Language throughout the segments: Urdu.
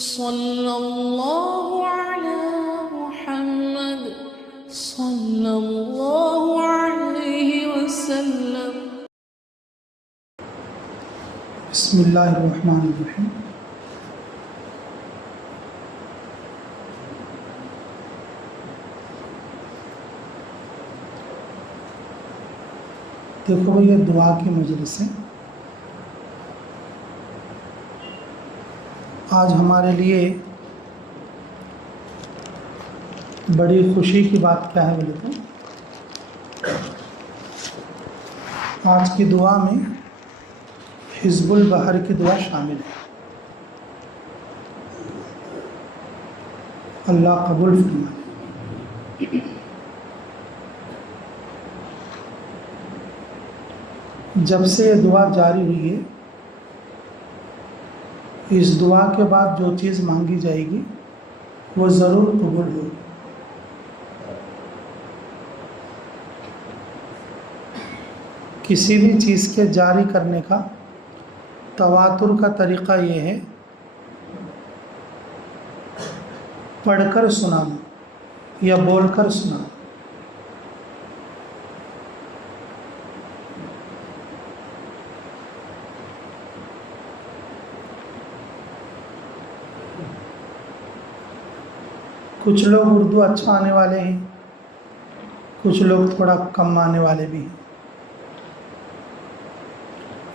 صلی اللہ علی محمد صلی اللہ علیہ وسلم۔ بسم اللہ الرحمن الرحیم۔ دیکھو یہ دعا کی مجلس ہے۔ آج ہمارے لیے بڑی خوشی کی بات کیا ہے بولے تو آج کی دعا میں حزب البحر کی دعا شامل ہے۔ اللہ قبول فرمائے۔ جب سے یہ دعا جاری ہوئی ہے، اس دعا کے بعد جو چیز مانگی جائے گی وہ ضرور قبول ہوگی۔ کسی بھی چیز کے جاری کرنے کا تواتر کا طریقہ یہ ہے پڑھ کر سنانا یا بول کر سنانا۔ کچھ لوگ اردو اچھا آنے والے ہیں، کچھ لوگ تھوڑا کم آنے والے بھی ہیں۔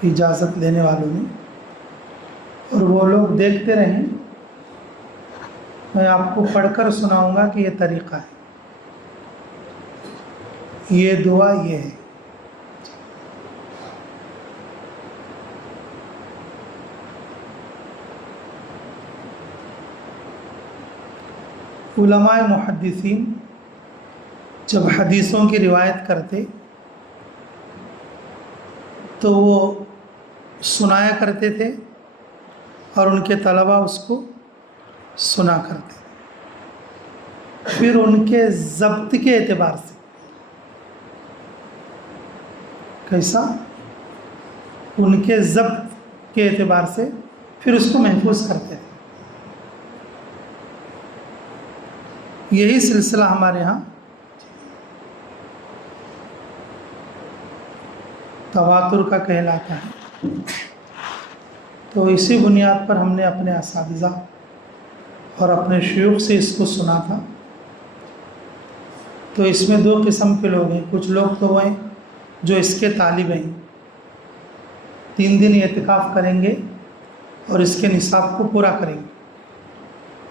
اجازت لینے والوں نے، اور وہ لوگ دیکھتے رہیں، میں آپ کو پڑھ کر سناؤں گا کہ یہ طریقہ ہے، یہ دعا یہ ہے۔ علماء محدثین جب حدیثوں کی روایت کرتے تو وہ سنایا کرتے تھے اور ان کے طلباء اس کو سنا کرتے تھے۔ پھر ان کے ضبط کے اعتبار سے کیسا؟ ان کے ضبط کے اعتبار سے پھر اس کو محفوظ کرتے تھے۔ یہی سلسلہ ہمارے ہاں تواتر کا کہلاتا ہے۔ تو اسی بنیاد پر ہم نے اپنے اساتذہ اور اپنے شیوخ سے اس کو سنا تھا۔ تو اس میں دو قسم کے لوگ ہیں۔ کچھ لوگ تو وہ ہیں جو اس کے طالب ہیں، 3 دن اعتکاف کریں گے اور اس کے نصاب کو پورا کریں گے،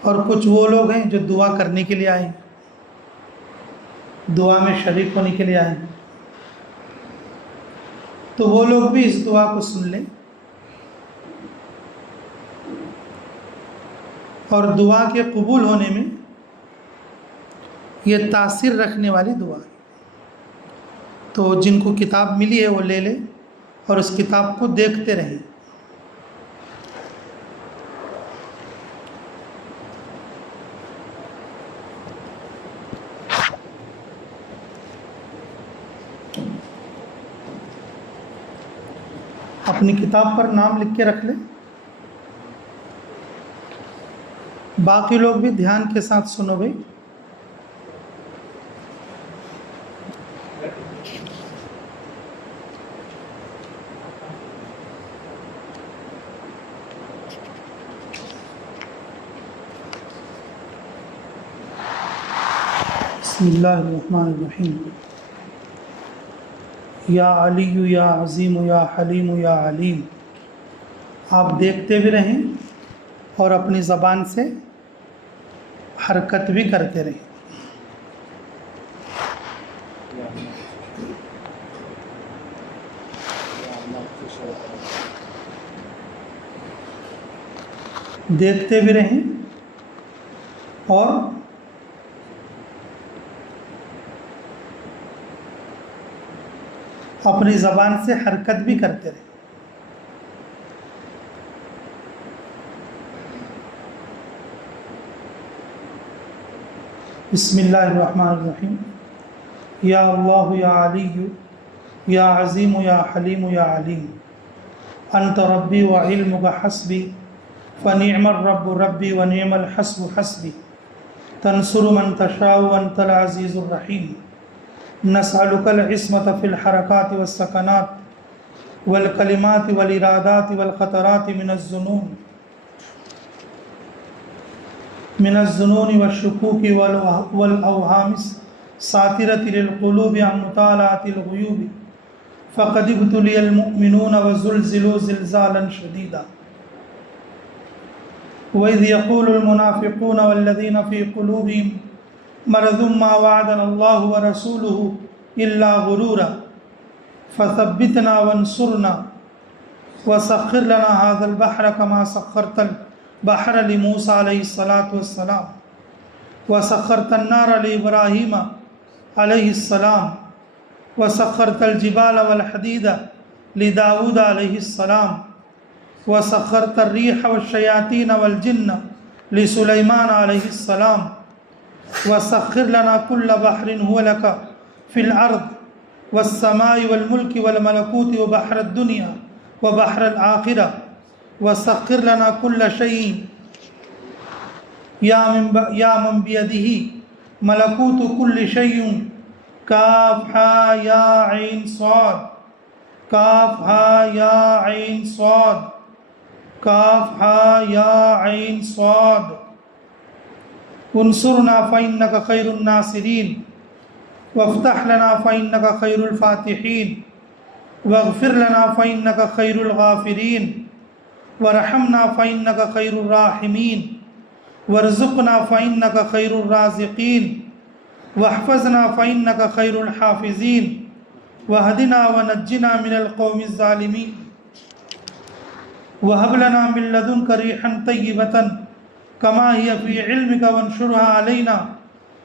اور کچھ وہ لوگ ہیں جو دعا کرنے کے لیے آئے، دعا میں شریک ہونے کے لیے آئے۔ تو وہ لوگ بھی اس دعا کو سن لیں، اور دعا کے قبول ہونے میں یہ تاثیر رکھنے والی دعا ہے۔ تو جن کو کتاب ملی ہے وہ لے لیں اور اس کتاب کو دیکھتے رہیں۔ اپنی کتاب پر نام لکھ کے رکھ لیں۔ باقی لوگ بھی دھیان کے ساتھ سنو بھائی۔ بسم اللہ الرحمن الرحیم۔ یا علی یا عظیم یا حلیم یا علیم۔ آپ دیکھتے بھی رہیں اور اپنی زبان سے حرکت بھی کرتے رہیں۔ دیکھتے بھی رہیں اور اپنی زبان سے حرکت بھی کرتے رہیں۔ بسم اللہ الرحمن الرحیم۔ یا اللہ یا علی یا عظیم یا حلیم یا علیم، انت ربی وعلمک حسبی فنعم الرب ربی ونعم الحسب حسبی تنصر من تشاء وانت العزیز الرحیم نسألك العصمة في الحركات والسكنات والكلمات والإرادات والخطرات من الظنون والشكوك والأوهام الساترة للقلوب عن مطالعة الغيوب فقد ابتلي المؤمنون وزلزلوا زلزالا شديدا وإذ يقول المنافقون والذين في قلوبهم مرض ما وعدنا الله ورسوله إلا غرورا فثبتنا وانصرنا وسخر لنا هذا البحر كما سخرت البحر لموسى عليه الصلاة والسلام وسخرت النار لإبراهيم عليه السلام وسخرت الجبال والحديد لداود عليه السلام وسخرت الريح والشياطين والجن لسليمان عليه السلام وسخر لنا كل بحر هو لك في الأرض والسماء والملك والملكوت وبحر الدنيا وبحر الآخرة وسخر لنا كل شيء يا من بيده ملكوت كل شيء كاف ها يا عين صاد كاف ها يا عين صاد كاف ها يا عين صاد انصرنا فإنك خير الناصرين وافتح لنا فإنك خير الفاتحين واغفر لنا فإنك خير الغافرين وارحمنا فإنك خير الراحمين وارزقنا فإنك خير الرازقين واحفظنا فإنك خير الحافظين واهدنا ونجنا من القوم الظالمين وهب لنا من لدنك ريحا طيبة كما هي في علمك وانشرها علينا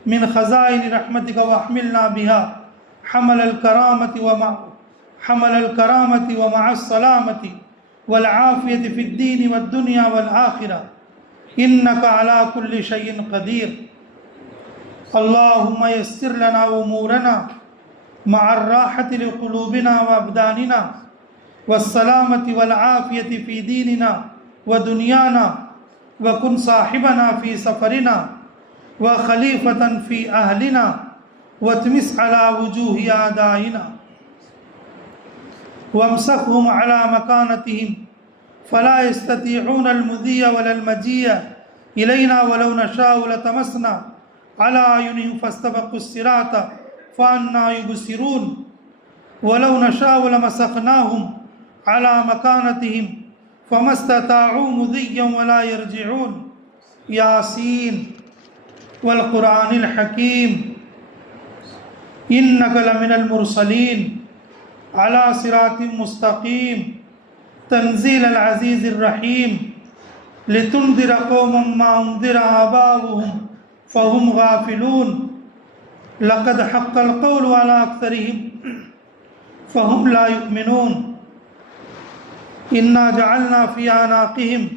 من خزائن رحمتك واحملنا بها حمل الكرامة ومع السلامة والعافية في الدين والدنيا والآخرة إنك على كل شيء قدير اللهم يسر لنا أمورنا مع الراحة لقلوبنا وأبداننا والسلامة والعافية في ديننا ودنيانا وكن صاحبنا في سفرنا وخليفة في أهلنا واتمس على وجوه أعدائنا وامسخهم على مكانتهم فلا يستطيعون المضي ولا المجيء إلينا ولو نشاء لتمسنا على أعينهم فاستبقوا الصراط فأنى يبصرون ولو نشاء لمسخناهم على مكانتهم فما استطاعوا مضيا ولا يرجعون ياسين والقرآن الحكيم إنك لمن المرسلين على صراط مستقيم تنزيل العزيز الرحيم لتنذر قوما ما أنذر آباؤهم فهم غافلون لقد حق القول على أكثرهم فهم لا يؤمنون إنا جعلنا في أعناقهم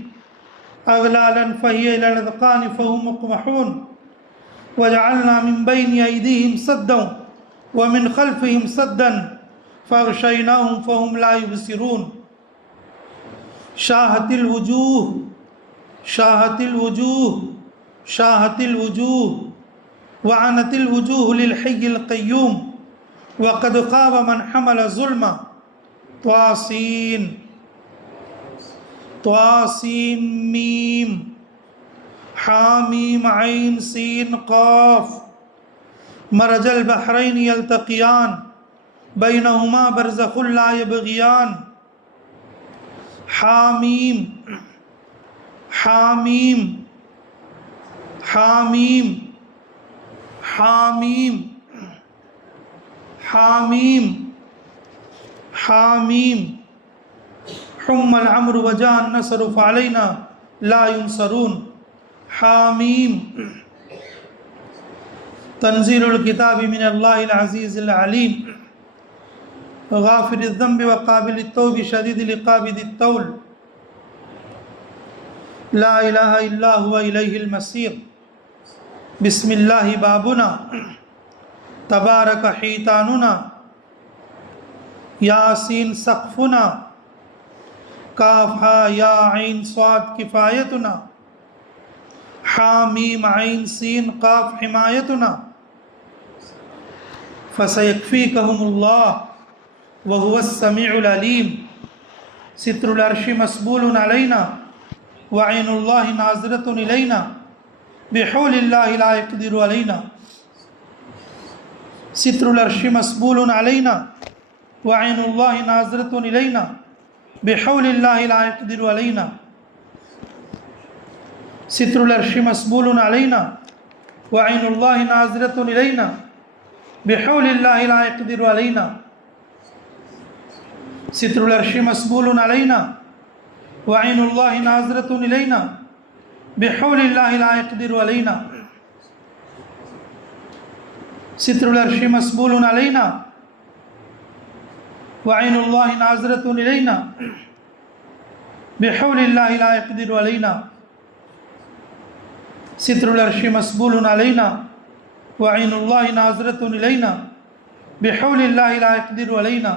أغلالا فهي إلى الأذقان فهم مقمحون وجعلنا من بين أيديهم سدا ومن خلفهم سدا فأغشيناهم فهم لا يبصرون شاهت الوجوه وعنت الوجوه للحي القيوم وقد خاب من حمل ظلما طاسين ميم حاميم عين سين قاف مرج البحرين يلتقيان بينهما برزخ لا يبغيان حاميم حاميم حاميم حاميم حاميم حاميم حم العمر وجاء النصر فعلينا لا ينصرون حاميم تنزيل الكتاب من الله العزيز العليم غافر الذنب وقابل التوب شديد العقاب ذي الطول لا إله إلا هو إليه المصير بسم الله بابنا تبارك حيتاننا ياسين سقفنا کاف ہا یا عین صاد کفایتنا، حامیم عین سین قاف حمایتنا، فسیکفیکہم اللہ وہو السمیع العلیم، ستر العرش مسبول علینا وعین اللہ ناظرۃ الینا، بحول اللہ لا یقدر علینا، ستر العرش مسبول علینا وعین اللہ ناظرۃ الینا، بحول اللہ لا یقدر علینا، ستر العرش مسبول علینا وعین اللہ ناظرۃ الینا، بحول اللہ لا یقدر علینا، ستر العرش مسبول علینا وعین اللہ ناظرۃ الینا، بحول اللہ لا یقدر علینا، ستر العرش مسبول علینا وعین اللہ ناظرۃ الینا، بحول اللہ لا یقدر علینا، ستر العرش مسبول علینا وعین اللہ ناظرۃ الینا، بحول اللہ لا یقدر علینا،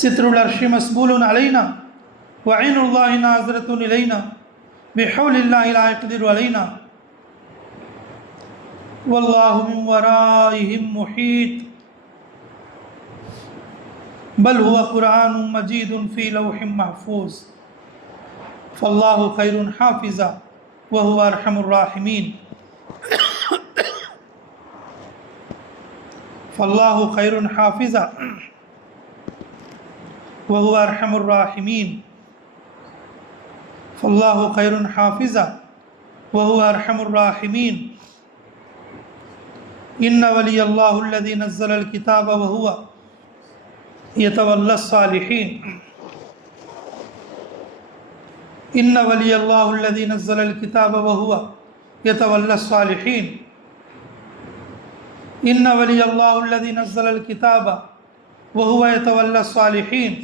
ستر العرش مسبول علینا وعین اللہ ناظرۃ الینا، بحول اللہ لا یقدر علینا، واللہ من ورائہم محیط، بل هو قرآن مجید فی لوح محفوظ، فاللہ خیر حافظا وهو ارحم الراحمین، فاللہ خیر حافظا وهو ارحم الراحمین، فاللہ خیر حافظا وهو ارحم الراحمین، ان ولی اللہ الذی نزل الکتاب وهو یتولی الصالحین، ان ولی اللہ الذی نزل الکتاب وهو یتولی الصالحین، ان ولی اللہ الذی نزل الکتاب وهو یتولی الصالحین،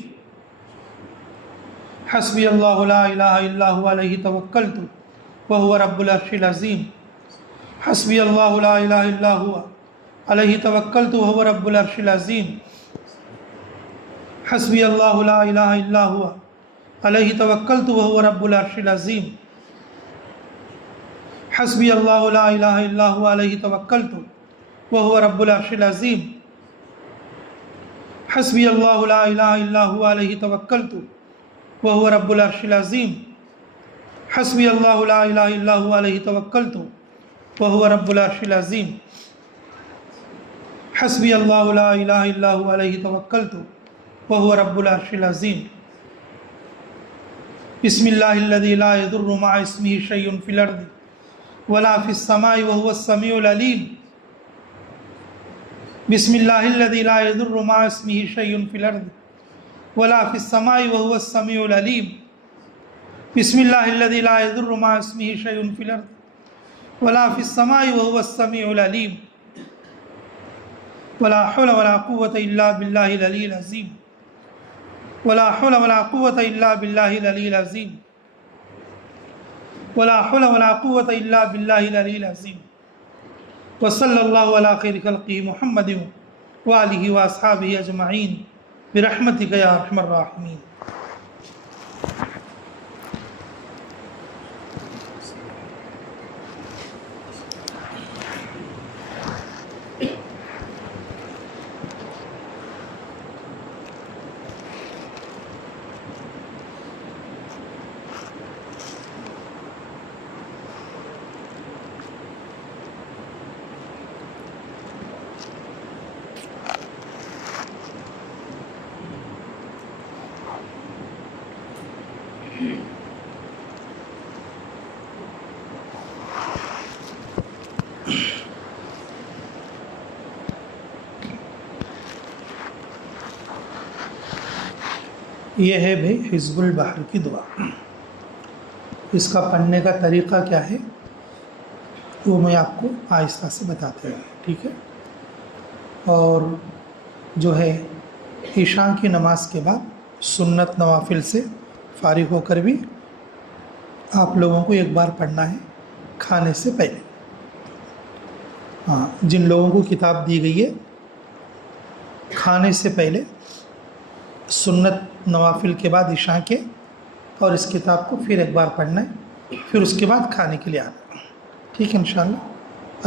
حسبی اللہ لا الہ الا هو علیہ توکلت وهو رب العرش العظیم، حسبی اللہ لا الہ الا هو علیہ توکلت وهو رب العرش العظیم، حسبی اللہ لا الہ الا هو علیہ توکلت وهو رب العرش العظیم، حسبی اللہ لا الہ الا هو علیہ توکلت وهو رب العرش العظیم، حسبی اللہ لا الہ الا هو علیہ توکلت وهو رب العرش العظیم، حسبی اللہ لا الہ الا هو علیہ توکلت وهو رب العرش العظیم، حسبی اللہ لا الہ الا هو علیہ توکلت وهو رب العرش العظیم، بسم اللہ الذی لا یضر مع اسمہ شیء فی الارض ولا فی السماء وهو السمیع العلیم، بسم اللہ الذی لا یضر مع اسمہ شیء فی الارض ولا فی السماء وهو السمیع العلیم، بسم اللہ الذی لا یضر مع اسمہ شیء فی الارض ولا فی السماء وهو السمیع العلیم، ولا حول ولا قوة الا باللہ العلی العظیم، ولا حول ولا قوة الا باللہ العلی العظیم، ولا حول ولا قوة الا باللہ العلی العظیم، وصلی اللہ علی خیر خلقہ محمد وآلہ واصحابہ اجمعین برحمتک یا ارحم الراحمین۔ یہ ہے بھائی حزب البحر کی دعا۔ اس کا پڑھنے کا طریقہ کیا ہے وہ میں آپ کو آہستہ سے بتاتے ہیں، ٹھیک ہے؟ اور جو ہے عشاء کی نماز کے بعد سنت نوافل سے فارغ ہو کر بھی آپ لوگوں کو ایک بار پڑھنا ہے کھانے سے پہلے۔ ہاں، جن لوگوں کو کتاب دی گئی ہے کھانے سے پہلے سنت نوافل کے بعد عشاء کے، اور اس کتاب کو پھر ایک بار پڑھنا ہے، پھر اس کے بعد کھانے کے لیے آنا ہے۔ ٹھیک ہے انشاءاللہ،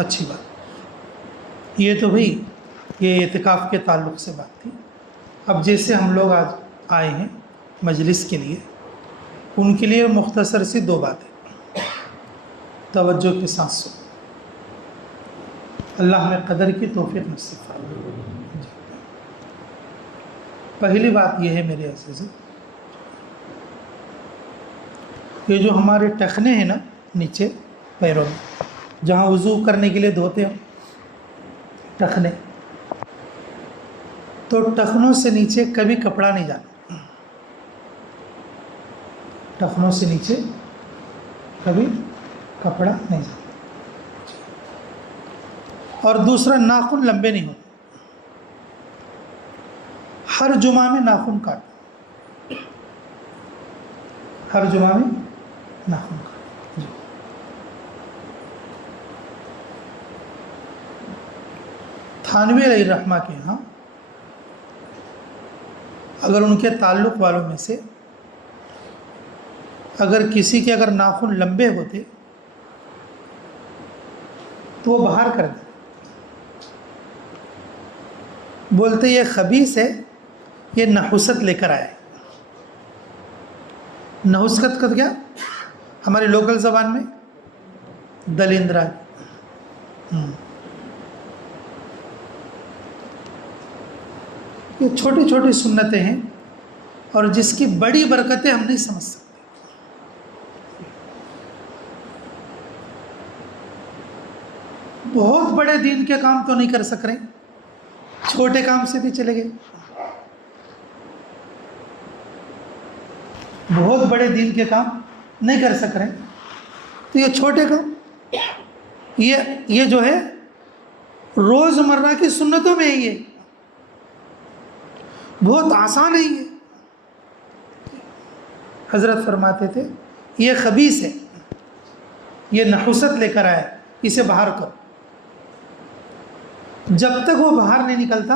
اچھی بات۔ یہ تو بھئی یہ اعتکاف کے تعلق سے بات تھی۔ اب جیسے ہم لوگ آج آئے ہیں مجلس کے لیے، ان کے لیے مختصر سی 2 باتیں توجہ کے ساتھ سو، اللہ ہمیں قدر کی توفیق نصیب فرمائے۔ پہلی بات یہ ہے میرے عزیزو، یہ جو ہمارے ٹخنے ہیں نا نیچے پیروں میں، جہاں وضو کرنے کے لیے دھوتے ہو ٹخنے، تو ٹخنوں سے نیچے کبھی کپڑا نہیں جانا، ٹخنوں سے نیچے کبھی کپڑا نہیں جانا۔ اور دوسرا، ناخن لمبے نہیں ہوتے، ہر جمعہ میں ناخن کاٹو، ہر جمعہ میں ناخن کاٹو۔ تھانوی علیہ الرحمہ کے ہاں اگر ان کے تعلق والوں میں سے اگر کسی کے اگر ناخن لمبے ہوتے تو وہ باہر کر دے، بولتے یہ خبیث ہے، یہ نحوست لے کر آئے۔ نحوست کا کیا ہماری لوکل زبان میں دلندرا، یہ چھوٹی چھوٹی سنتیں ہیں اور جس کی بڑی برکتیں ہم نہیں سمجھ سکتے۔ بہت بڑے دین کے کام تو نہیں کر سک رہے، چھوٹے کام سے بھی چلے گئے۔ بہت بڑے دین کے کام نہیں کر سک رہے تو یہ چھوٹے کام، یہ جو ہے روز مرہ کی سنتوں میں ہے، یہ بہت آسان ہے۔ یہ حضرت فرماتے تھے یہ خبیث ہے، یہ نحوست لے کر آئے، اسے باہر کرو۔ جب تک وہ باہر نہیں نکلتا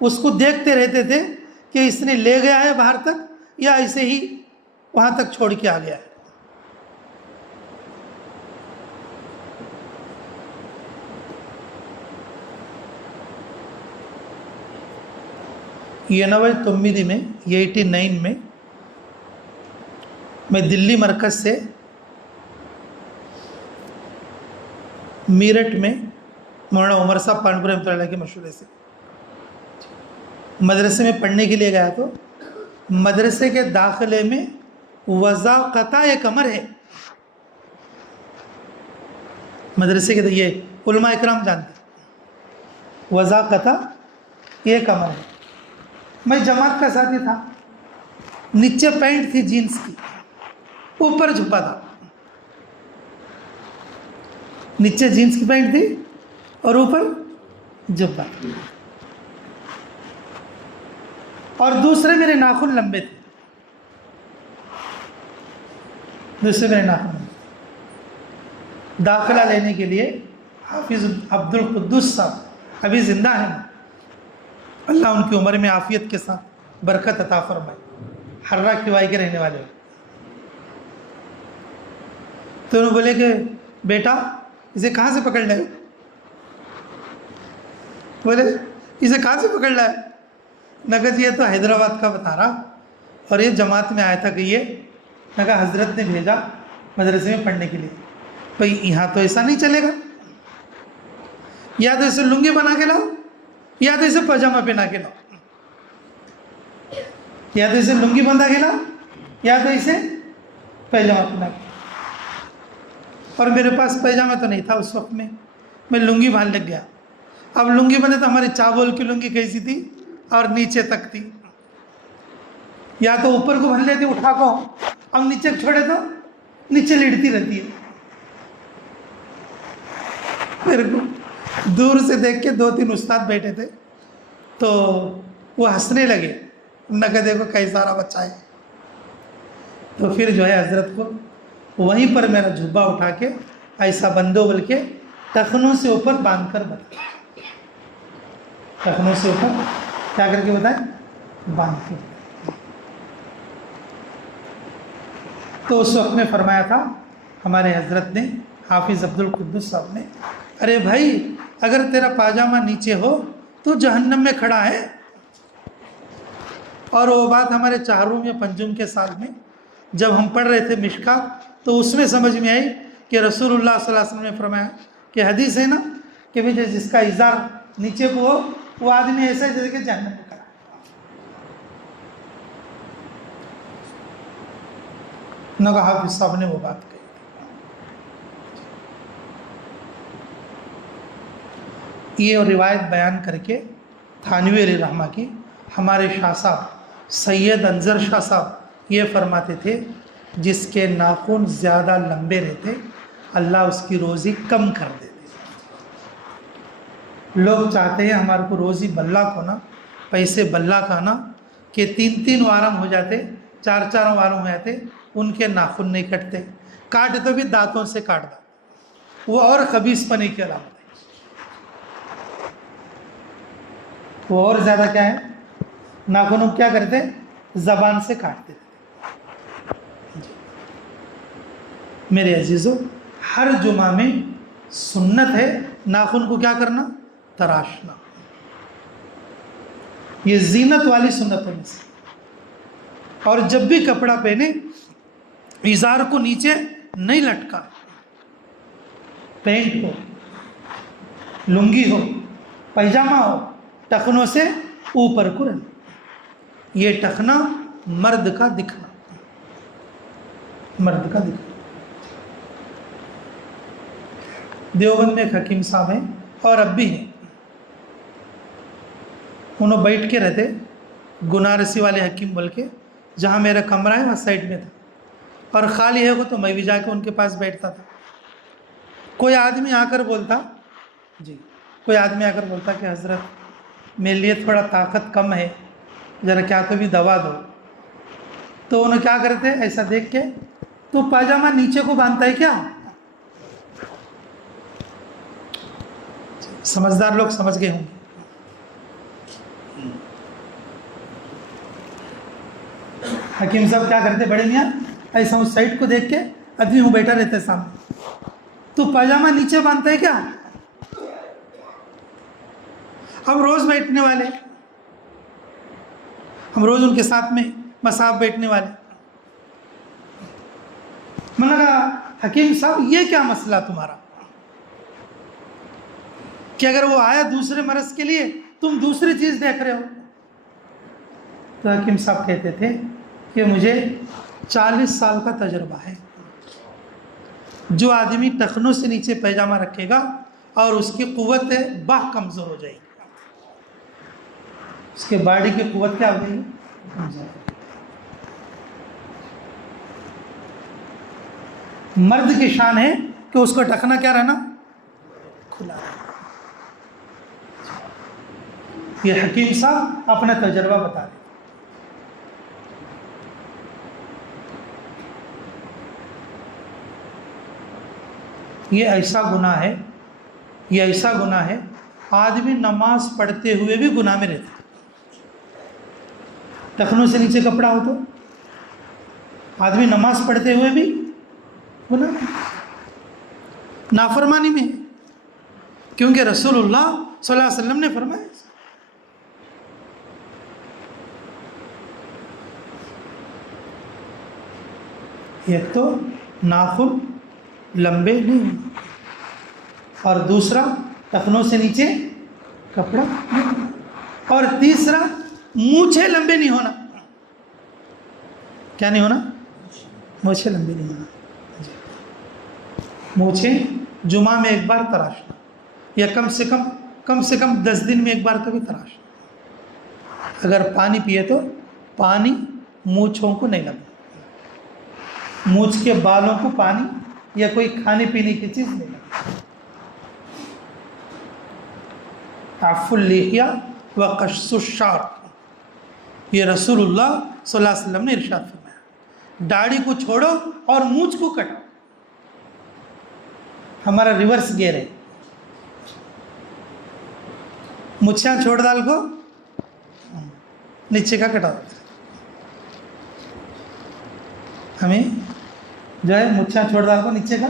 اس کو دیکھتے رہتے تھے کہ اس نے لے گیا ہے باہر تک یا ایسے ہی وہاں تک چھوڑ کے آ گیا ہے۔ یہ 89 میں 89 میں دلی مرکز سے میرٹھ میں مولانا عمر صاحب پانپور رحمۃ اللہ کے مشورے سے مدرسے میں پڑھنے کے لیے گیا، تو مدرسے کے داخلے میں وضاقتہ ایک امر ہے، مدرسے کے یہ علماء اکرام جانتے ہیں، وضاقتہ ایک امر ہے۔ میں جماعت کا ساتھی تھا، نیچے پینٹ تھی جینس کی، اوپر جھپا تھا، نیچے جینس کی پینٹ تھی اور اوپر جھپا تھا، اور دوسرے میرے ناخن لمبے تھے، دوسرے میرے ناخن لمبے تھے۔ داخلہ لینے کے لیے حافظ عبد القدوس صاحب ابھی زندہ ہیں، اللہ ان کی عمر میں عافیت کے ساتھ برکت عطا فرمائے، حرہ کھوائی کے رہنے والے، تو انہوں بولے کہ بیٹا اسے کہاں سے پکڑ لائے؟ بولے اسے کہاں سے پکڑ لائے؟ نگت یہ تو حیدرآباد کا بتا رہا، اور یہ جماعت میں آیا تھا کہ یہ نگا حضرت نے بھیجا مدرسے میں پڑھنے کے لیے، بھئی یہاں تو ایسا نہیں چلے گا، یا تو اسے لنگی بنا کے لاؤ یا تو اسے پاجامہ پہنا کے لاؤ، یا تو اسے لنگی بندھا کے لاؤ یا تو اسے پاجامہ پہنا کے، اور میرے پاس پاجامہ تو نہیں تھا اس وقت میں لنگی باندھ لگ گیا۔ اب لنگی بندھے تو ہماری چاول کی لنگی کیسی تھی اور نیچے تک تھی، یا تو اوپر کو بن لیتی اٹھا کو، اب نیچے چھوڑے تو نیچے لڑتی رہتی ہے۔ میرے کو دور سے دیکھ کے 2-3 استاد بیٹھے تھے تو وہ ہنسنے لگے، نہ کہ دیکھو کیسا سارا بچہ ہے۔ تو پھر جو ہے حضرت کو وہیں پر میرا جھبا اٹھا کے ایسا بندو بول کے ٹخنوں سے اوپر باندھ کر بتایا، ٹخنوں سے اوپر کیا کر کے بتائیں؟ باندھ کے۔ تو اس وقت میں فرمایا تھا ہمارے حضرت نے، حافظ عبد القدس صاحب نے، ارے بھائی اگر تیرا پاجامہ نیچے ہو تو جہنم میں کھڑا ہے۔ اور وہ بات ہمارے چہارم یا پنجم کے سال میں جب ہم پڑھ رہے تھے مشکات، تو اس میں سمجھ میں آئی کہ رسول اللہ صلی اللہ علیہ وسلم نے فرمایا کہ حدیث ہے نا کہ جس کا ازار نیچے کو ہو وہ آدمی ایسا ہے جیسے کہ جہنم میں کھڑا ہے۔ نگاہ حافظ صاحب نے وہ بات کہی۔ یہ روایت بیان کر کے تھانوی علیہ رحمہ کی ہمارے شاہ صاحب سید انظر شاہ صاحب یہ فرماتے تھے جس کے ناخن زیادہ لمبے رہتے اللہ اس کی روزی کم کر دیتے۔ لوگ چاہتے ہیں ہمارے کو روزی بلّہ کھونا، پیسے بلّہ کھانا، کہ 3 وارم ہو جاتے، 4 وارم ہو جاتے، ان کے ناخن نہیں کٹتے، کاٹ تو بھی دانتوں سے کاٹ دو، وہ اور خبیث پنی کی علامت ہے۔ وہ اور زیادہ کیا ہے، ناخنوں کیا کرتے، زبان سے کاٹتے تھے۔ میرے عزیزو، ہر جمعہ میں سنت ہے ناخن کو کیا کرنا، تراشنا۔ یہ زینت والی سنتوں میں سے۔ اور جب بھی کپڑا پہنے ازار کو نیچے نہیں لٹکا، پینٹ ہو، لنگی ہو، پیجامہ ہو، ٹخنوں سے اوپر کو رہنا۔ یہ ٹخنا مرد کا دکھنا، مرد کا دکھنا۔ دیوبند میں ایک حکیم صاحب ہیں اور اب بھی ہیں، انہوں بیٹھ کے رہتے، گنارسی والے حکیم بول کے، جہاں میرا کمرہ ہے وہاں سائڈ میں تھا، اور خالی ہے وہ تو میں بھی جا کے ان کے پاس بیٹھتا تھا۔ کوئی آدمی آ کر بولتا، کوئی آدمی آ کر بولتا کہ حضرت میرے لیے تھوڑا طاقت کم ہے، ذرا کیا تو بھی دوا دو، تو انہوں کیا کرتے ایسا دیکھ کے، تو پاجامہ نیچے کو باندھتا ہے کیا؟ سمجھدار لوگ سمجھ گئے ہوں گے۔ حکیم صاحب کیا کرتے، بڑے میاں ایسا اس سائڈ کو دیکھ کے، آدمی ہوں بیٹھا رہتا ہے سامنے، تو پاجامہ نیچے باندھتا ہے کیا؟ ہم روز بیٹھنے والے، ہم روز ان کے ساتھ میں مصاحب بیٹھنے والے، میں نے کہا حکیم صاحب یہ کیا مسئلہ تمہارا کہ اگر وہ آیا دوسرے مرض کے لیے تم دوسری چیز دیکھ رہے ہو؟ تو حکیم صاحب کہتے تھے کہ مجھے 40 سال کا تجربہ ہے، جو آدمی ٹخنوں سے نیچے پیجامہ رکھے گا اور اس کی قوت باہ کمزور ہو جائے گی، اس کے باڈی کی قوت کیا ہو جائے گی؟ مرد کی شان ہے کہ اس کو ٹخنا کیا رہنا، کھلا رہنا۔ یہ حکیم صاحب اپنا تجربہ بتا رہے۔ یہ ایسا گناہ ہے، یہ ایسا گناہ ہے، آدمی نماز پڑھتے ہوئے بھی گناہ میں رہتا ہے۔ ٹخنوں سے نیچے کپڑا ہو تو آدمی نماز پڑھتے ہوئے بھی گناہ میں، نافرمانی میں، کیونکہ رسول اللہ صلی اللہ علیہ وسلم نے فرمایا۔ ایک تو ناخن لمبے نہیں، اور دوسرا ٹخنوں سے نیچے کپڑا نہیں، اور تیسرا مونچھیں لمبے نہیں ہونا۔ کیا نہیں ہونا؟ مونچھیں لمبے نہیں ہونا۔ مونچھیں جمعہ میں ایک بار تراشنا، یا کم سے کم 10 دن میں ایک بار تو بھی تراشنا۔ اگر پانی پیے تو پانی مونچھوں کو نہیں لگنا، مونچھ کے بالوں کو پانی یا کوئی کھانے پینے کی چیز نہیں لگنا۔ عفو اللحیہ وقص الشعر، یہ رسول اللہ صلی اللہ علیہ وسلم نے ارشاد فرمایا، داڑھی کو چھوڑو اور مونچھ کو کٹو۔ ہمارا ریورس گیئر ہے، مچھیاں چھوڑ ڈال کو نیچے کا کٹا دیتا۔ ہمیں جو ہے مچھا چھوڑ ڈال کو نیچے کا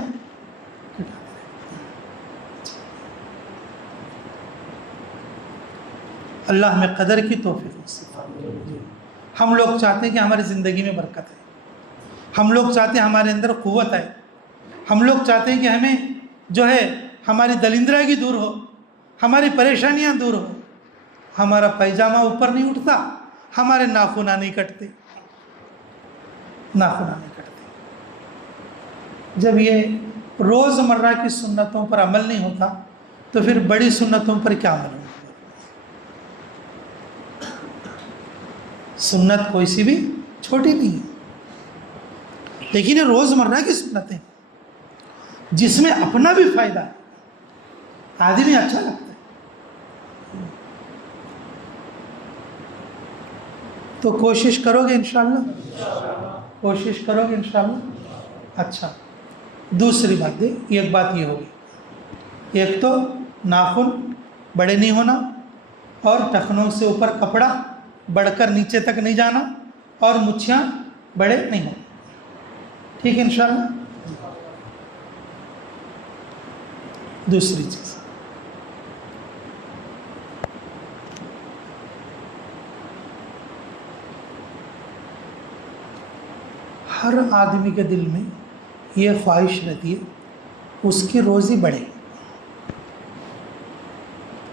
اللہ ہمیں قدر کی توفیق نصیب فرمائے۔ ہم لوگ چاہتے ہیں کہ ہماری زندگی میں برکت ہے، ہم لوگ چاہتے ہیں ہمارے اندر قوت ہے، ہم لوگ چاہتے ہیں کہ ہمیں جو ہے ہماری دلندراگی دور ہو، ہماری پریشانیاں دور ہو، ہمارا پیجامہ اوپر نہیں اٹھتا، ہمارے ناخن نہیں کٹتے، ناخن نہیں کٹتے۔ جب یہ روزمرہ کی سنتوں پر عمل نہیں ہوتا تو پھر بڑی سنتوں پر کیا عمل ہوگا؟ سنت کوئی سی بھی چھوٹی نہیں ہے، لیکن یہ روزمرہ کی سنتیں جس میں اپنا بھی فائدہ ہے، آدمی اچھا لگتا ہے، تو کوشش کرو گے انشاءاللہ، کوشش کرو گے انشاءاللہ۔ اچھا، دوسری بات ایک بات یہ ہوگی، ایک تو ناخن بڑے نہیں ہونا اور ٹخنوں سے اوپر کپڑا بڑھ کر نیچے تک نہیں جانا اور مچھیاں بڑے نہیں ہونا، ٹھیک ہے انشاءاللہ۔ دوسری چیز، ہر آدمی کے دل میں یہ خواہش رہتی ہے اس کی روزی بڑھے،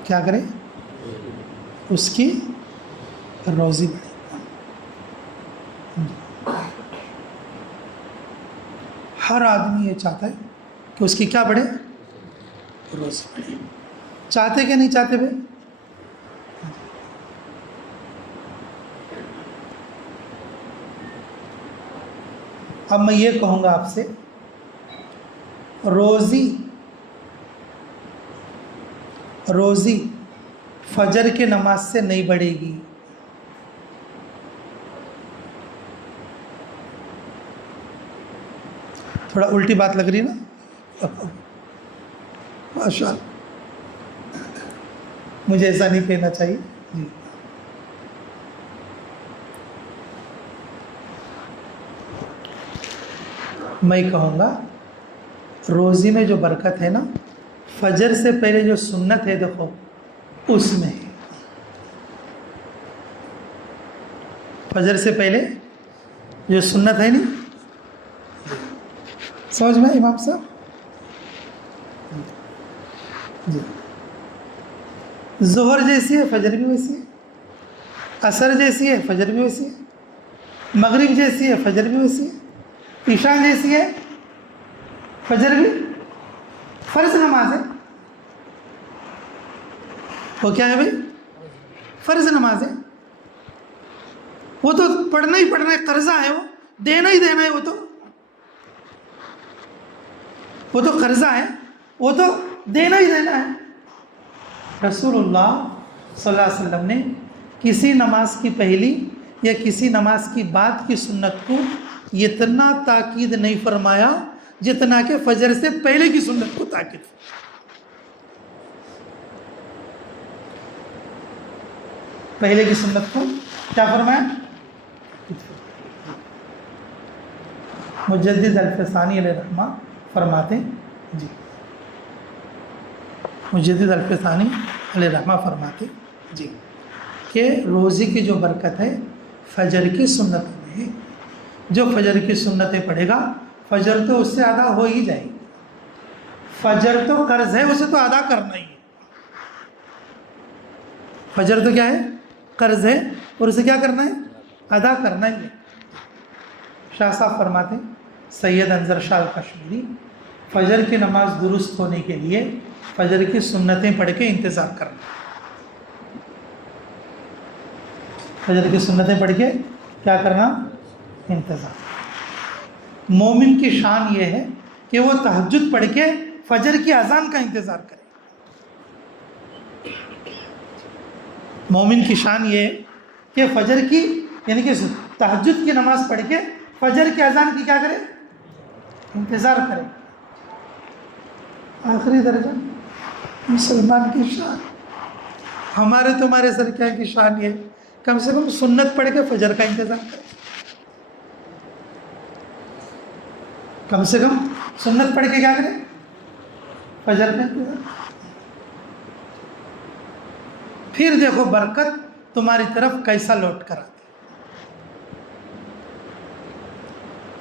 کیا کرے؟ اس کی روزی بڑھے۔ ہر آدمی یہ چاہتا ہے کہ اس کی کیا بڑھے؟ روزی بڑھے۔ چاہتے کہ نہیں چاہتے بھائی؟ اب میں یہ کہوں گا آپ سے، روزی فجر کے نماز سے نہیں بڑھے گی، تھوڑا الٹی بات لگ رہی ہے نا؟ ماشاء اللہ، مجھے ایسا نہیں کہنا چاہیے جی۔ میں کہوں گا روزی میں جو برکت ہے نا، فجر سے پہلے جو سنت ہے دیکھو اس میں ہے۔ فجر سے پہلے جو سنت ہے نہیں، سمجھ میں امام صاحب جی، ظہر جیسی ہے فجر بھی ویسی ہے، عصر جیسی ہے فجر بھی ویسی ہے، مغرب جیسی ہے فجر بھی ویسی ہے، عشاء جیسی ہے فجر بھی، فرض نماز ہے وہ، کیا ہے بھائی؟ فرض نماز ہے، وہ تو پڑھنا ہی پڑھنا ہے، قرضہ ہے، وہ دینا ہی دینا ہے، وہ تو قرضہ ہے، وہ تو دینا ہی دینا ہے۔ رسول اللہ صلی اللہ علیہ وسلم نے کسی نماز کی پہلی یا کسی نماز کی بعد کی سنت کو اتنا تاکید نہیں فرمایا جتنا کہ فجر سے پہلے کی سنت کو تاکید فرمایا۔ پہلے کی سنت کو کیا فرمایا؟ مجدد الفسانی علیہ رحمہ فرماتے جی، مجدد الفسانی علیہ رحمہ فرماتے جی کہ روزی کی جو برکت ہے فجر کی سنت میں ہے۔ جو فجر کی سنتیں پڑھے گا، فجر تو اس سے ادا ہو ہی جائے گی، فجر تو قرض ہے، اسے تو ادا کرنا ہی ہے، فجر تو کیا ہے؟ قرض ہے، اور اسے کیا کرنا ہے؟ ادا کرنا ہی ہے۔ شاہ صاحب فرماتے سید انظر شاہ کشمیری، فجر کی نماز درست ہونے کے لیے فجر کی سنتیں پڑھ کے انتظار کرنا، فجر کی سنتیں پڑھ کے کیا کرنا؟ انتظار۔ مومن کی شان یہ ہے کہ وہ تہجد پڑھ کے فجر کی اذان کا انتظار کرے۔ مومن کی شان یہ ہے کہ فجر کی یعنی کہ تہجد کی نماز پڑھ کے فجر کی اذان کی کیا کرے؟ انتظار کرے۔ آخری درجہ مسلمان کی شان، ہمارے تمہارے سر کیا کی شان یہ کم سے کم سنت پڑھ کے فجر کا انتظار کرے۔ کم سے کم سنت پڑھ کے کیا کریں؟ فجر میں پھر دیکھو برکت تمہاری طرف کیسا لوٹ کر آتی.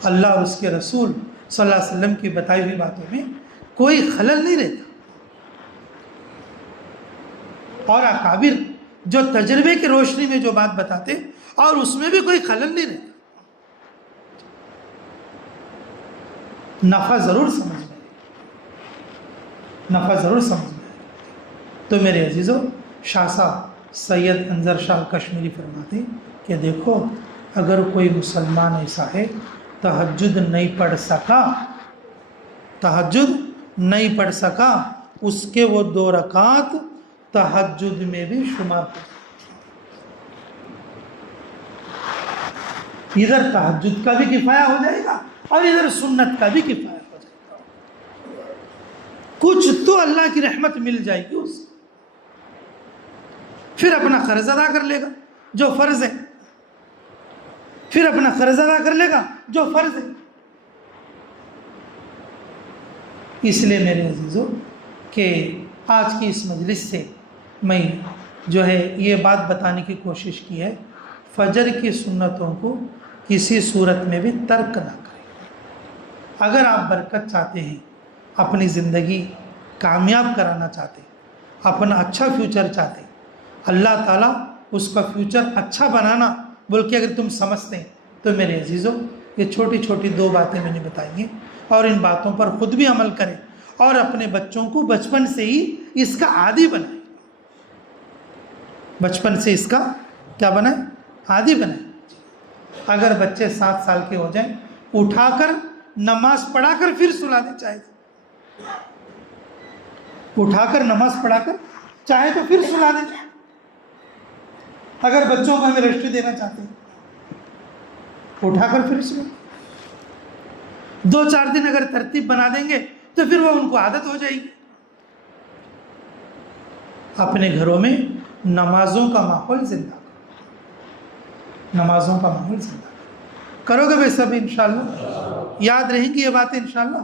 اللہ اور اس کے رسول صلی اللہ علیہ وسلم کی بتائی ہوئی باتوں میں کوئی خلل نہیں رہتا، اور اکابر جو تجربے کی روشنی میں جو بات بتاتے اور اس میں بھی کوئی خلل نہیں رہتا. نفع ضرور سمجھ میں، نفع ضرور سمجھ میں. تو میرے عزیزو، شاہ صاحب سید انظر شاہ کشمیری فرماتے کہ دیکھو اگر کوئی مسلمان ایسا ہے تہجد نہیں پڑھ سکا، تہجد نہیں پڑھ سکا، اس کے وہ 2 رکعات تہجد میں بھی شمار ہو. ادھر تہجد کا بھی کفایہ ہو جائے گا اور ادھر سنت کا بھی کفایہ ہو جائے گا. کچھ تو اللہ کی رحمت مل جائے گی اس کو. پھر اپنا قرض ادا کر لے گا جو فرض ہے، پھر اپنا قرض ادا کر لے گا جو فرض ہے. اس لیے میرے عزیزو کہ آج کی اس مجلس سے میں جو ہے یہ بات بتانے کی کوشش کی ہے، فجر کی سنتوں کو کسی صورت میں بھی ترک نہ کریں. اگر آپ برکت چاہتے ہیں، اپنی زندگی کامیاب کرانا چاہتے، اپنا اچھا فیوچر چاہتے، اللہ تعالیٰ اس کا فیوچر اچھا بنانا بول کے اگر تم سمجھتے ہیں، تو میرے عزیزو یہ چھوٹی چھوٹی 2 باتیں میں نے بتائی ہیں، اور ان باتوں پر خود بھی عمل کریں اور اپنے بچوں کو بچپن سے ہی اس کا عادی بنائیں. بچپن سے اس کا کیا بنائیں؟ عادی بنائیں. اگر بچے 7 سال کے ہو جائیں، اٹھا کر نماز پڑھا کر پھر سلا دیں چاہے تو، اٹھا کر نماز پڑھا کر چاہے تو پھر سلا دیں. اگر بچوں کو ہمیں ریسٹ دینا چاہتے ہیں، اٹھا کر پھر سلا. 2-4 دن اگر ترتیب بنا دیں گے تو پھر وہ ان کو عادت ہو جائے گی. اپنے گھروں میں نمازوں کا ماحول زندہ کرو، نمازوں کا ماحول زندہ کرو گے بھائی سب انشاءاللہ. یاد رہیں گی یہ باتیں انشاءاللہ.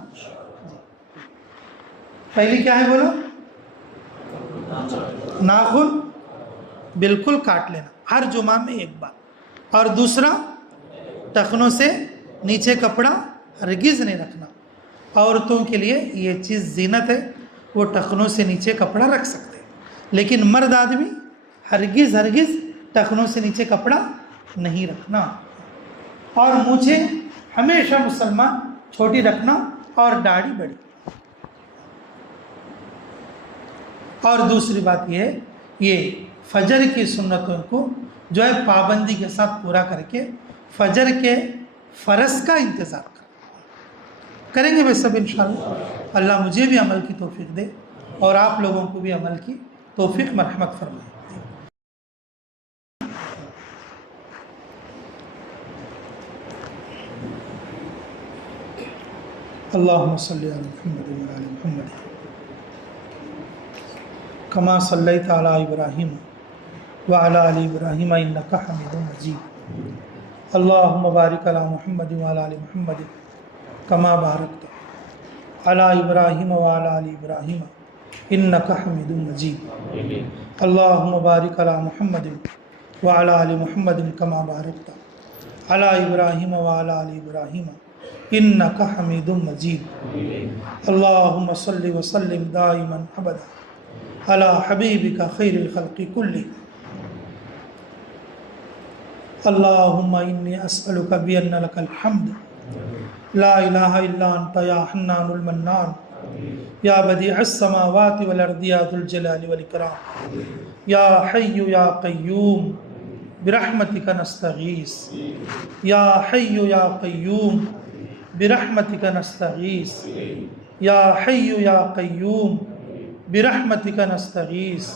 پہلی کیا ہے بولو؟ ناخن بالکل کاٹ لینا ہر جمعہ میں 1 بار. اور دوسرا ٹخنوں سے نیچے کپڑا ہرگز نہیں رکھنا. عورتوں کے لیے یہ چیز زینت ہے، وہ ٹخنوں سے نیچے کپڑا رکھ سکتے ہیں، لیکن مرد آدمی ہرگز ٹخنوں سے نیچے کپڑا نہیں رکھنا. اور مجھے ہمیشہ مسلمان چھوٹی رکھنا اور داڑھی بڑی. اور دوسری بات یہ ہے، یہ فجر کی سنتوں کو جو ہے پابندی کے ساتھ پورا کر کے فجر کے فرض کا انتظار کریں گے بھائی سب انشاءاللہ. اللہ مجھے بھی عمل کی توفیق دے اور آپ لوگوں کو بھی عمل کی توفیق مرحمت فرمائے. اللہم صلی علی محمد و علی محمد کما صلیت علی ابراہیم وعلی آل ابراہیم انک حمید مجید. اللہم بارک علی محمد وعلی آل محمد کما بارکت علی ابراہیم وعلی آل ابراہیم انک حمید مجید. اللہم بارک علی محمد وعلی آل محمد کما بارکت علی ابراہیم وعلی آل ابراہیم انک حمید مجید. اللہم صلی وسلم دائما ابدا علی حبیبک خیر الخلق کلہم. اللہم انی اسألک بأن لک الحمد لا الہ الا انت یا حنان المنان یا بدیع السماوات والارض یا ذو الجلال والاکرام یا حی یا قیوم برحمتک نستغیث یا حی یا قیوم برحمتک نستغیث یا حی یا قیوم برحمتک نستغیث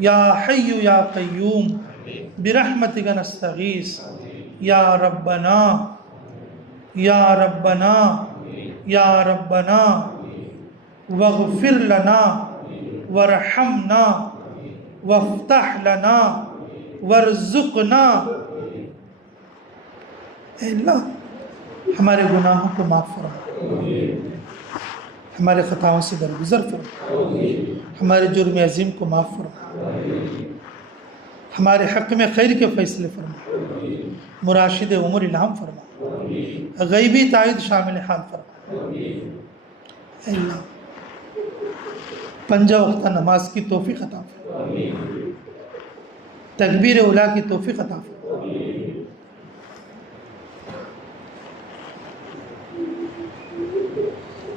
یا حی یا قیوم برحمتک نستغیث یا ربنا یا ربنا یا ربنا واغفر لنا وارحمنا وافتح لنا وارزقنا. اے اللہ ہمارے گناہوں کو معاف فرما، ہمارے خطاؤں سے درگزر فرما، ہمارے جرم عظیم کو معاف فرما، ہمارے حق میں خیر کے فیصلے فرما، مراشد عمر الہام فرما، غیبی تائید شامل حال فرما۔ اے اللہ پنجہ وقتہ نماز کی توفیق عطا فرما، تکبیر اولیٰ کی توفیق عطا فرما،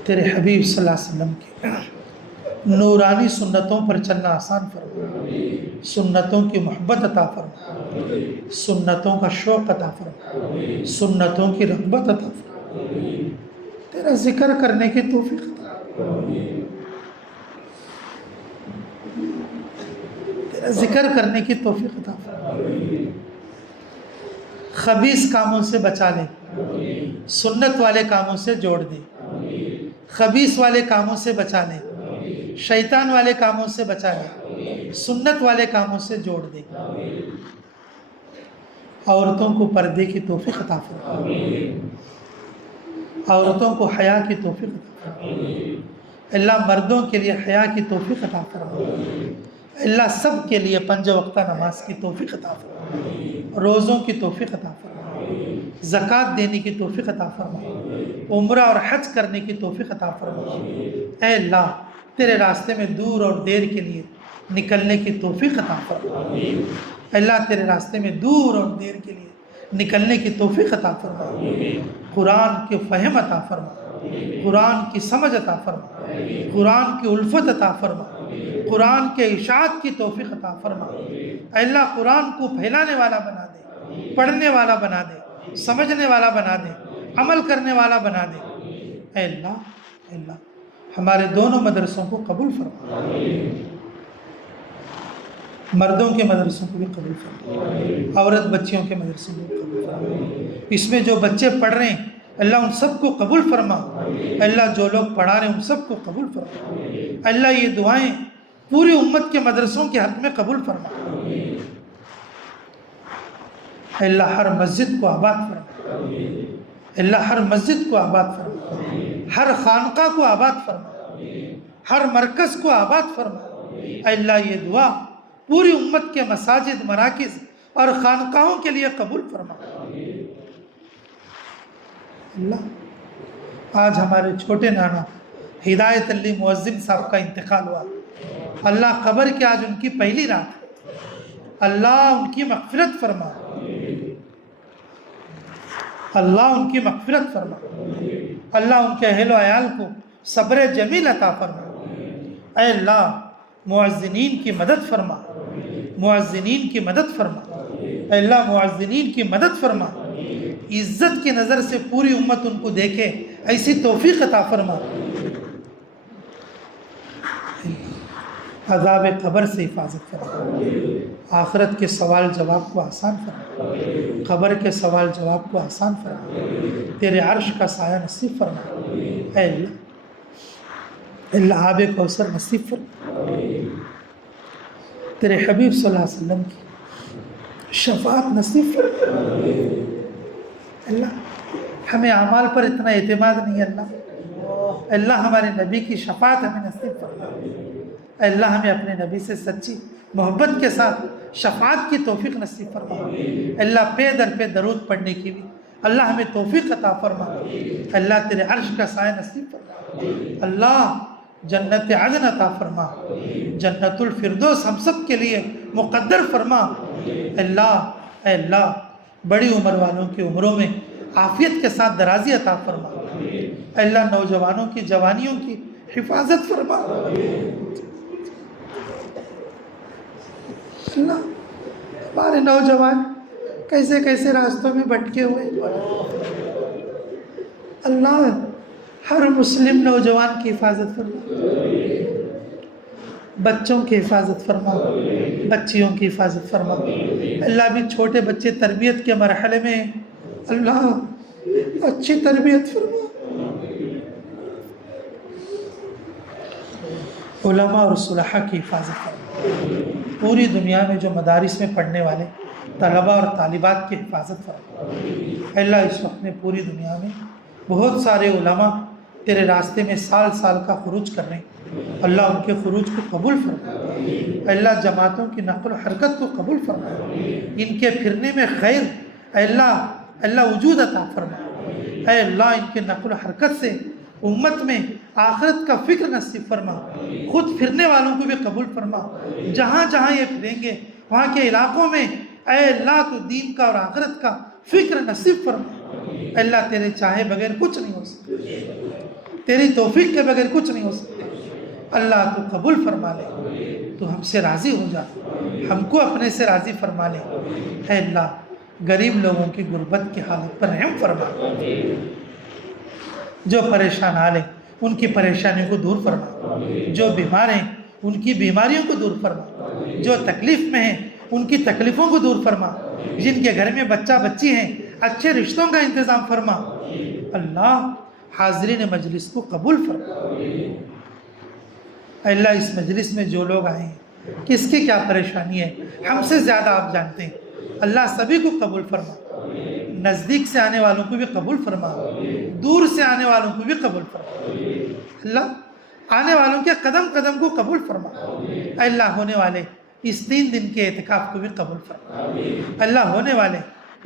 تیرے حبیب صلی اللہ علیہ وسلم کی نورانی سنتوں پر چلنا آسان فرما، سنتوں کی محبت عطا فرما، سنتوں کا شوق عطا فرما، سنتوں کی رغبت عطا فرما، تیرا ذکر کرنے کی توفیق عطا فرما، تیرا ذکر کرنے کی توفیق عطا فرما، خبیث کاموں سے بچا لے، سنت والے کاموں سے جوڑ دے، خبیث والے کاموں سے بچا لے، شیطان والے کاموں سے بچا لے، سنت والے کاموں سے جوڑ دے، عورتوں کو پردے کی توفیق عطا فرما، عورتوں کو حیا کی توفیق عطا فرما، اللہ مردوں کے لیے حیا کی توفیق عطا فرما، اللہ سب کے لیے پنج وقتہ نماز کی توفیق عطا فرما، روزوں کی توفیق عطا فرما، زکوٰۃ دینے کی توفیق عطا فرما، عمرہ اور حج کرنے کی توفیق عطا فرما۔ اے اللہ تیرے راستے میں دور اور دیر کے لیے نکلنے کی توفیق عطا فرما، اللہ تیرے راستے میں دور اور دیر کے لیے نکلنے کی توفیق عطا فرما، قرآن کی فہم عطا فرما، قرآن کی سمجھ عطا فرما، قرآن کی الفت عطا فرما، قرآن کے اشاعت کی توفیق عطا فرما۔ اے اللہ قرآن کو پھیلانے والا بنا دے، پڑھنے والا بنا دے، سمجھنے والا بنا دے، عمل کرنے والا بنا دے۔ اے اللہ ہمارے دونوں مدرسوں کو قبول فرما، مردوں کے مدرسوں کو بھی قبول فرما، عورت بچیوں کے مدرسوں کو بھی قبول فرما، اس میں جو بچے پڑھ رہے ہیں اللہ ان سب کو قبول فرما، اللہ جو لوگ پڑھا رہے ہیں ان سب کو قبول فرما، اللہ یہ دعائیں پوری امت کے مدرسوں کے حق میں قبول فرما، اللہ ہر مسجد کو آباد فرما، اللہ ہر مسجد کو آباد فرما، ہر خانقاہ کو آباد فرما، ہر مرکز کو آباد فرما۔ اللہ یہ دعا پوری امت کے مساجد، مراکز اور خانقاہوں کے لیے قبول فرما۔ اللہ آج ہمارے چھوٹے نانا ہدایت علی مؤذن صاحب کا انتقال ہوا، اللہ قبر کی آج ان کی پہلی رات ہے، اللہ ان کی مغفرت فرما، اللہ ان کی مغفرت فرما، اللہ ان کے اہل و عیال کو صبر جمیل عطا فرما۔ اے اللہ مؤذنین کی مدد فرما، مؤذنین کی مدد فرما، اے اللہ مؤذنین کی مدد فرما، عزت کی نظر سے پوری امت ان کو دیکھے ایسی توفیق عطا فرما، عذاب قبر سے حفاظت فرما، آخرت کے سوال جواب کو آسان فرما، قبر کے سوال جواب کو آسان فرما، تیرے عرش کا سایہ نصیب فرما۔ اے اللہ آب کوثر نصیب فرما، تیرے حبیب صلی اللہ علیہ وسلم کی شفاعت نصیب فرما۔ اللہ ہمیں اعمال پر اتنا اعتماد نہیں ہے، اللہ ہمارے نبی کی شفاعت ہمیں نصیب فرما، اللہ ہمیں اپنے نبی سے سچی محبت کے ساتھ شفاعت کی توفیق نصیب فرما، اللہ پے در پہ درود پڑھنے کی بھی اللہ ہمیں توفیق عطا فرما، اللہ تیرے عرش کا سایہ نصیب فرما، اللہ جنت عدن عطا فرما، جنت الفردوس ہم سب کے لیے مقدر فرما۔ اے اللہ بڑی عمر والوں کی عمروں میں عافیت کے ساتھ درازی عطا فرما، اے اللہ نوجوانوں کی جوانیوں کی حفاظت فرما، اللہ ہمارے نوجوان کیسے کیسے راستوں میں بھٹکے ہوئے، اللہ ہر مسلم نوجوان کی حفاظت فرما، بچوں کی حفاظت فرما، بچیوں کی حفاظت فرما، اللہ بھی چھوٹے بچے تربیت کے مرحلے میں اللہ اچھی تربیت فرما، علماء اور صلحاء کی حفاظت فرما، پوری دنیا میں جو مدارس میں پڑھنے والے طلبہ اور طالبات کی حفاظت فرما۔ اللہ اس وقت میں پوری دنیا میں بہت سارے علماء تیرے راستے میں سال سال کا خروج کر رہے ہیں، اللہ ان کے خروج کو قبول فرما، اللہ جماعتوں کی نقل و حرکت کو قبول فرما، ان کے پھرنے میں خیر اللہ وجود عطا فرما، اے اللہ ان کے نقل و حرکت سے امت میں آخرت کا فکر نصیب فرما، خود پھرنے والوں کو بھی قبول فرما، جہاں جہاں یہ پھریں گے وہاں کے علاقوں میں اے اللہ تو دین کا اور آخرت کا فکر نصیب فرما، اے اللہ تیرے چاہے بغیر کچھ نہیں ہو سکتا، تیری توفیق کے بغیر کچھ نہیں ہو سکتا، اللہ تو قبول فرما لے، تو ہم سے راضی ہو جا، ہم کو اپنے سے راضی فرما لے، اے اللہ غریب لوگوں کی غربت کی حالت پر رحم فرما، جو پریشان حال ہیں ان کی پریشانیوں کو دور فرما، جو بیمار ہیں ان کی بیماریوں کو دور فرما، جو تکلیف میں ہیں ان کی تکلیفوں کو دور فرما، جن کے گھر میں بچہ بچی ہیں اچھے رشتوں کا انتظام فرما، اللہ حاضرین مجلس کو قبول فرما، اللہ اس مجلس میں جو لوگ آئے ہیں کس کی کیا پریشانی ہے ہم سے زیادہ آپ جانتے ہیں، اللہ سبھی کو قبول فرما، نزدیک سے آنے والوں کو بھی قبول فرما، دور سے آنے والوں کو بھی قبول فرما، اللہ آنے والوں کے قدم قدم کو قبول فرما، اللہ ہونے والے اس 3 دن کے اعتکاف کو بھی قبول فرما، اللہ ہونے والے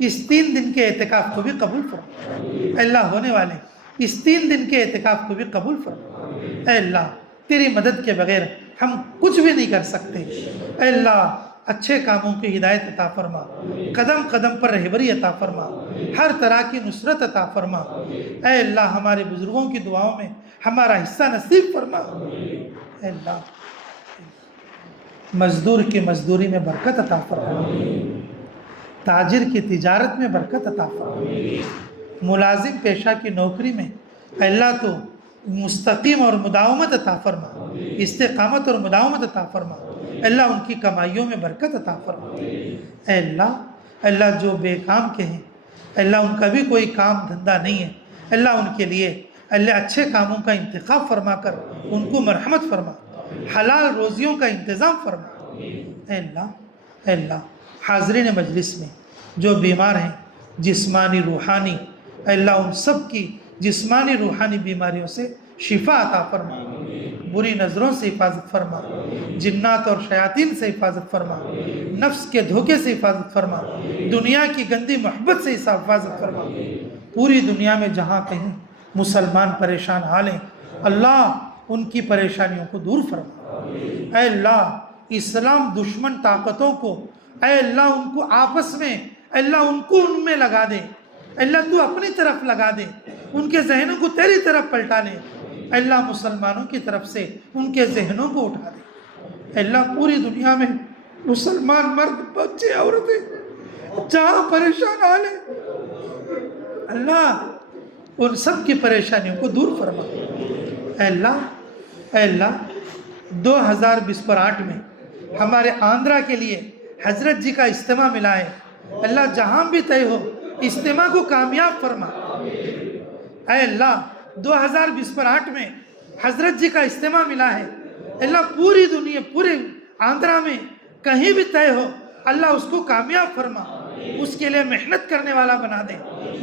اس 3 دن کے اعتکاف کو بھی قبول فرما، اللہ ہونے والے اس 3 دن کے اعتکاف کو بھی قبول فرما، اے اللہ تیری مدد کے بغیر ہم کچھ بھی نہیں کر سکتے، اے اللہ اچھے کاموں کی ہدایت عطا فرما، قدم قدم پر رہبری عطا فرما، ہر طرح کی نصرت عطا فرما، اے اللہ ہمارے بزرگوں کی دعاؤں میں ہمارا حصہ نصیب فرما، اے اللہ مزدور کی مزدوری میں برکت عطا فرما، تاجر کی تجارت میں برکت عطا فرما، ملازم پیشہ کی نوکری میں اے اللہ تو مستقیم اور مداومت عطا فرما، استقامت اور مداومت عطا فرما، اللہ ان کی کمائیوں میں برکت عطا فرما، اے اللہ جو بے کام کے ہیں اللہ ان کا بھی کوئی کام دھندہ نہیں ہے، اللہ ان کے لیے اللہ اچھے کاموں کا انتخاب فرما کر ان کو مرحمت فرما، حلال روزیوں کا انتظام فرما، اے اللہ حاضرین مجلس میں جو بیمار ہیں جسمانی روحانی اے اللہ ان سب کی جسمانی روحانی بیماریوں سے شفا عطا فرما، بری نظروں سے حفاظت فرما، جنات اور شیاطین سے حفاظت فرما، نفس کے دھوکے سے حفاظت فرما، دنیا کی گندی محبت سے حفاظت فرما، پوری دنیا میں جہاں کہیں مسلمان پریشان حال ہیں اللہ ان کی پریشانیوں کو دور فرما، اے اللہ اسلام دشمن طاقتوں کو اے اللہ ان کو آپس میں اے اللہ ان کو ان میں لگا دے، اے اللہ تو اپنی طرف لگا دے، ان کے ذہنوں کو تیری طرف پلٹا لے، اے اللہ مسلمانوں کی طرف سے ان کے ذہنوں کو اٹھا دے، اے اللہ پوری دنیا میں مسلمان مرد بچے عورتیں جہاں پریشان حال ہیں اللہ ان سب کی پریشانیوں کو دور فرما، اے اللہ 2028 میں ہمارے آندھرا کے لیے حضرت جی کا اجتماع ملا ہے، اللہ جہاں بھی طے ہو اجتماع کو کامیاب فرما، اے اللہ 2028 میں حضرت جی کا اجتماع ملا ہے، اللہ پوری دنیا پورے آندھرا میں کہیں بھی طے ہو اللہ اس کو کامیاب فرما، اس کے لیے محنت کرنے والا بنا دے،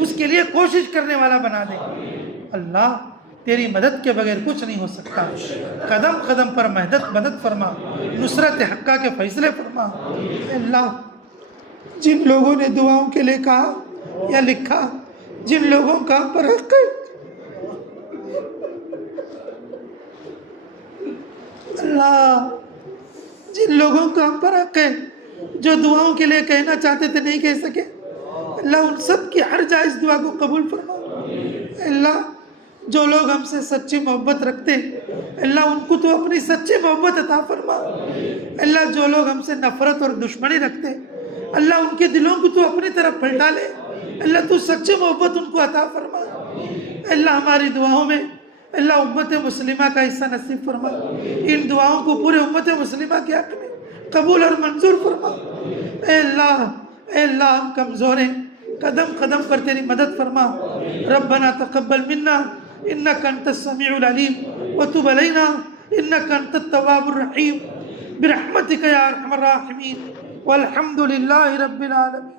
اس کے لیے کوشش کرنے والا بنا دے، اللہ تیری مدد کے بغیر کچھ نہیں ہو سکتا، قدم قدم پر مدد فرما، نصرت حقہ کے فیصلے فرما، اللہ جن لوگوں نے دعاؤں کے لیے کہا یا لکھا، جن لوگوں کا پر حق ہے اللہ، جن لوگوں کا ہم پر حق ہے جو دعاؤں کے لیے کہنا چاہتے تھے نہیں کہہ سکے، اللہ ان سب کی ہر جائز دعا کو قبول فرما، اللہ جو لوگ ہم سے سچی محبت رکھتے اللہ ان کو تو اپنی سچی محبت عطا فرما، اللہ جو لوگ ہم سے نفرت اور دشمنی رکھتے اللہ ان کے دلوں کو تو اپنی طرف پلٹا لے، اللہ تو سچی محبت ان کو عطا فرما، اللہ ہماری دعاؤں میں اللہ امت مسلمہ کا حصہ نصیب فرما، ان دعاؤں کو پورے امت مسلمہ کے حق میں قبول اور منظور فرما، اے اللہ ہم کمزور ہیں، قدم قدم پر تیری مدد فرما، ربنا تقبل منا انك انت السميع العليم وتب علينا انك انت التواب الرحيم برحمتك يا ارحم الراحمين والحمد لله رب العالمين.